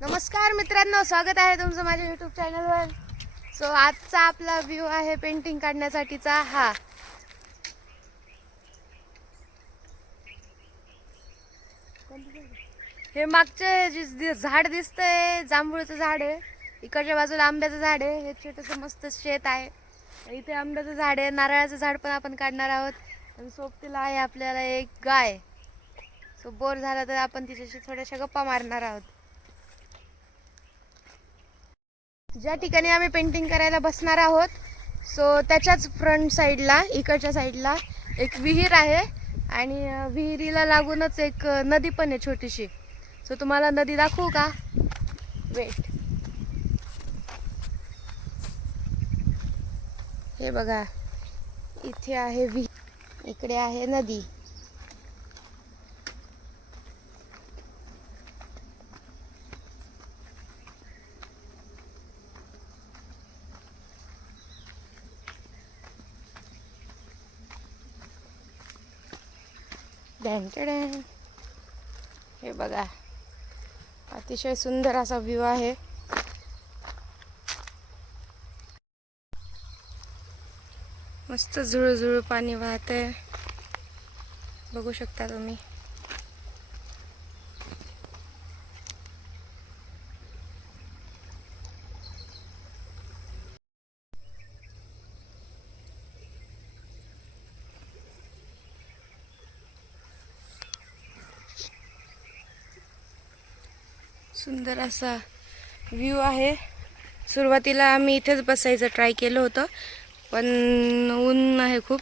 नमस्कार मित्रांनो, स्वागत आहे तुमचं माझ्या यूट्यूब चॅनलवर. सो आजचा आपला व्ह्यू आहे पेंटिंग काढण्यासाठीचा हा. हे मागचे जे झाड दिसतंय जांभूळचं झाड आहे. इकडच्या बाजूला आंब्याचं झाड आहे. हे छोटंसं मस्त शेत आहे. इथे आंब्याचं झाड आहे, नारळाचं झाड पण आपण काढणार आहोत. आणि सोबतीला आहे आपल्याला एक गाय. सो बोर झाला तर आपण तिच्याशी थोड्याशा गप्पा मारणार आहोत. ज्या ठिकाणी आम्ही पेंटिंग करायला बसणार आहोत, सो त्याच्याच फ्रंट साईडला, इकडच्या साईडला एक विहीर आहे. आणि विहिरीला लागूनच एक नदी पण आहे छोटीशी. सो तुम्हाला नदी दाखवू का? वेट, हे बघा, इथे आहे विहीर, इकडे आहे नदी. हे बघा, अतिशय सुंदर असा व्ह्यू आहे. मस्त झुळझुळ पाणी वाहतंय, बघू शकता तुम्ही. सुंदर असा व्ह्यू आहे. सुरुवातीला आम्ही इथेच बसायचं ट्राय केलं होतं, पण ऊन आहे खूप,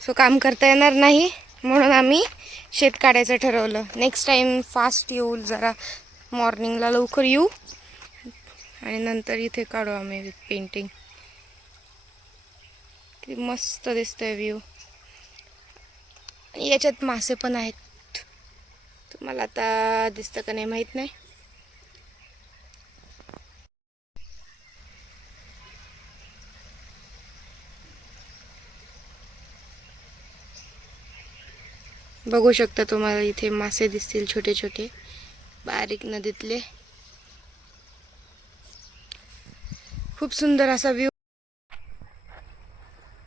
सो काम करता येणार नाही, म्हणून आम्ही शेत काढायचं ठरवलं. नेक्स्ट टाइम फास्ट येऊ, जरा मॉर्निंगला लवकर येऊ आणि नंतर इथे काढू आम्ही पेंटिंग. किती मस्त दिसतोय व्ह्यू. याच्यात मासे पण आहेत, तुम्हाला आता दिसतं का नाही माहीत नाही. बघू शकता, तुम्हाला इथे मासे दिसतील छोटे छोटे बारीक नदीतले. खूप सुंदर असा व्ह्यू.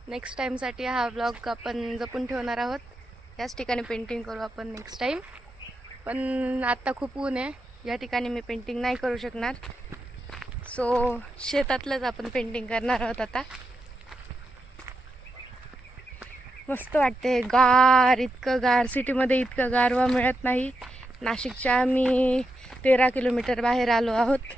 नेक्स्ट टाईमसाठी हा व्लॉग आपण जपून ठेवणार आहोत. याच ठिकाणी पेंटिंग करू आपण नेक्स्ट टाईम. पण आत्ता खूप ऊन आहे, या ठिकाणी मी पेंटिंग नाही करू शकणार. सो शेतातलंच आपण पेंटिंग करणार आहोत आता. मस्त वाटते, गार, इतकं गार. सिटीमध्ये इतकं गारवा मिळत नाही. नाशिकच्या आम्ही 13 किलोमीटर बाहेर आलो आहोत.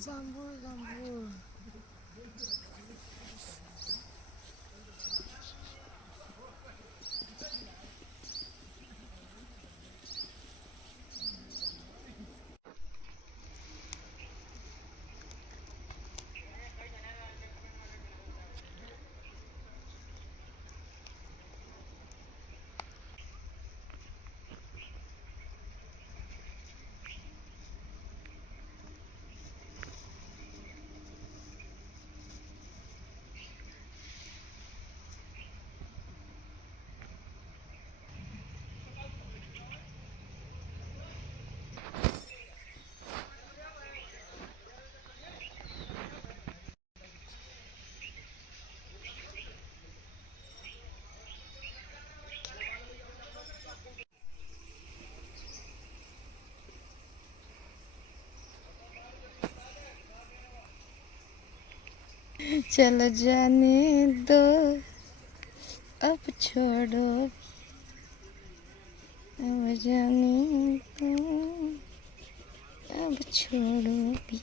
जांभूळ जांभूळ. चलो जाने दो अब छोड़ो अब जाने दो अब छोड़ो भी.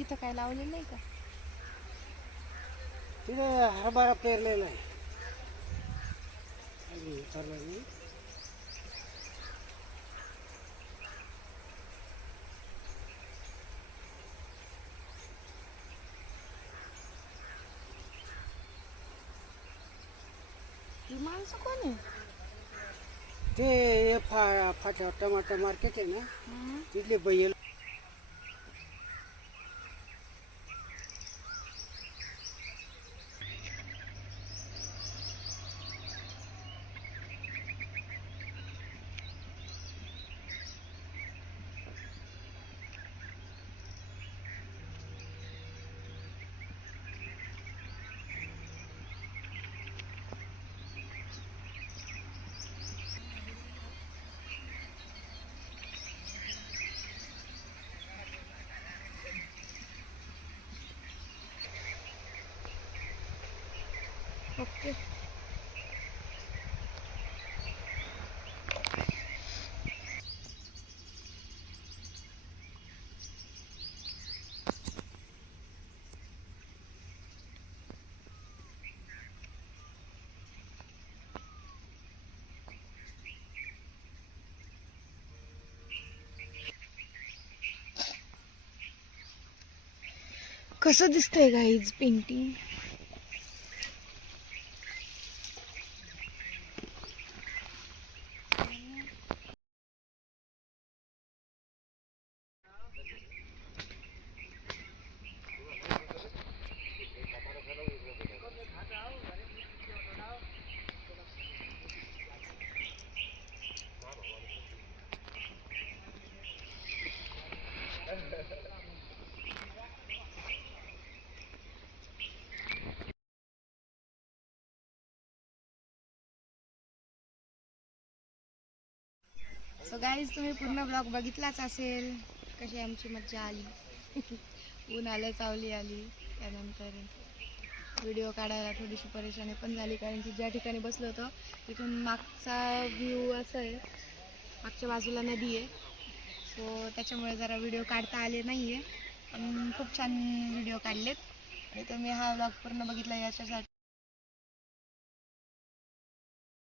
इथं काय लावलेलं नाही का? तिथे हरभरा पेरलेला आहे. अजून उतरला नाही. ही माणसं कोण आहे? ते फाटा टमाटर मार्केट आहे ना, तिथले बैल. ओके. कसं दिसतंय गाईज पेंटिंग? सो गाईज तुम्ही पूर्ण ब्लॉग बघितलाच असेल. कशी आमची मज्जा आली. ऊन आलं, सावली आली. त्यानंतर व्हिडिओ काढायला थोडीशी परेशानी पण झाली, कारण की ज्या ठिकाणी बसलो होतो तिथून मागचा व्ह्यू असा आहे, मागच्या बाजूला नदी आहे. सो त्याच्यामुळे जरा व्हिडिओ काढता आले नाही आहे, पण खूप छान व्हिडिओ काढलेत. आणि तुम्ही हा ब्लॉग पूर्ण बघितला याच्यासाठी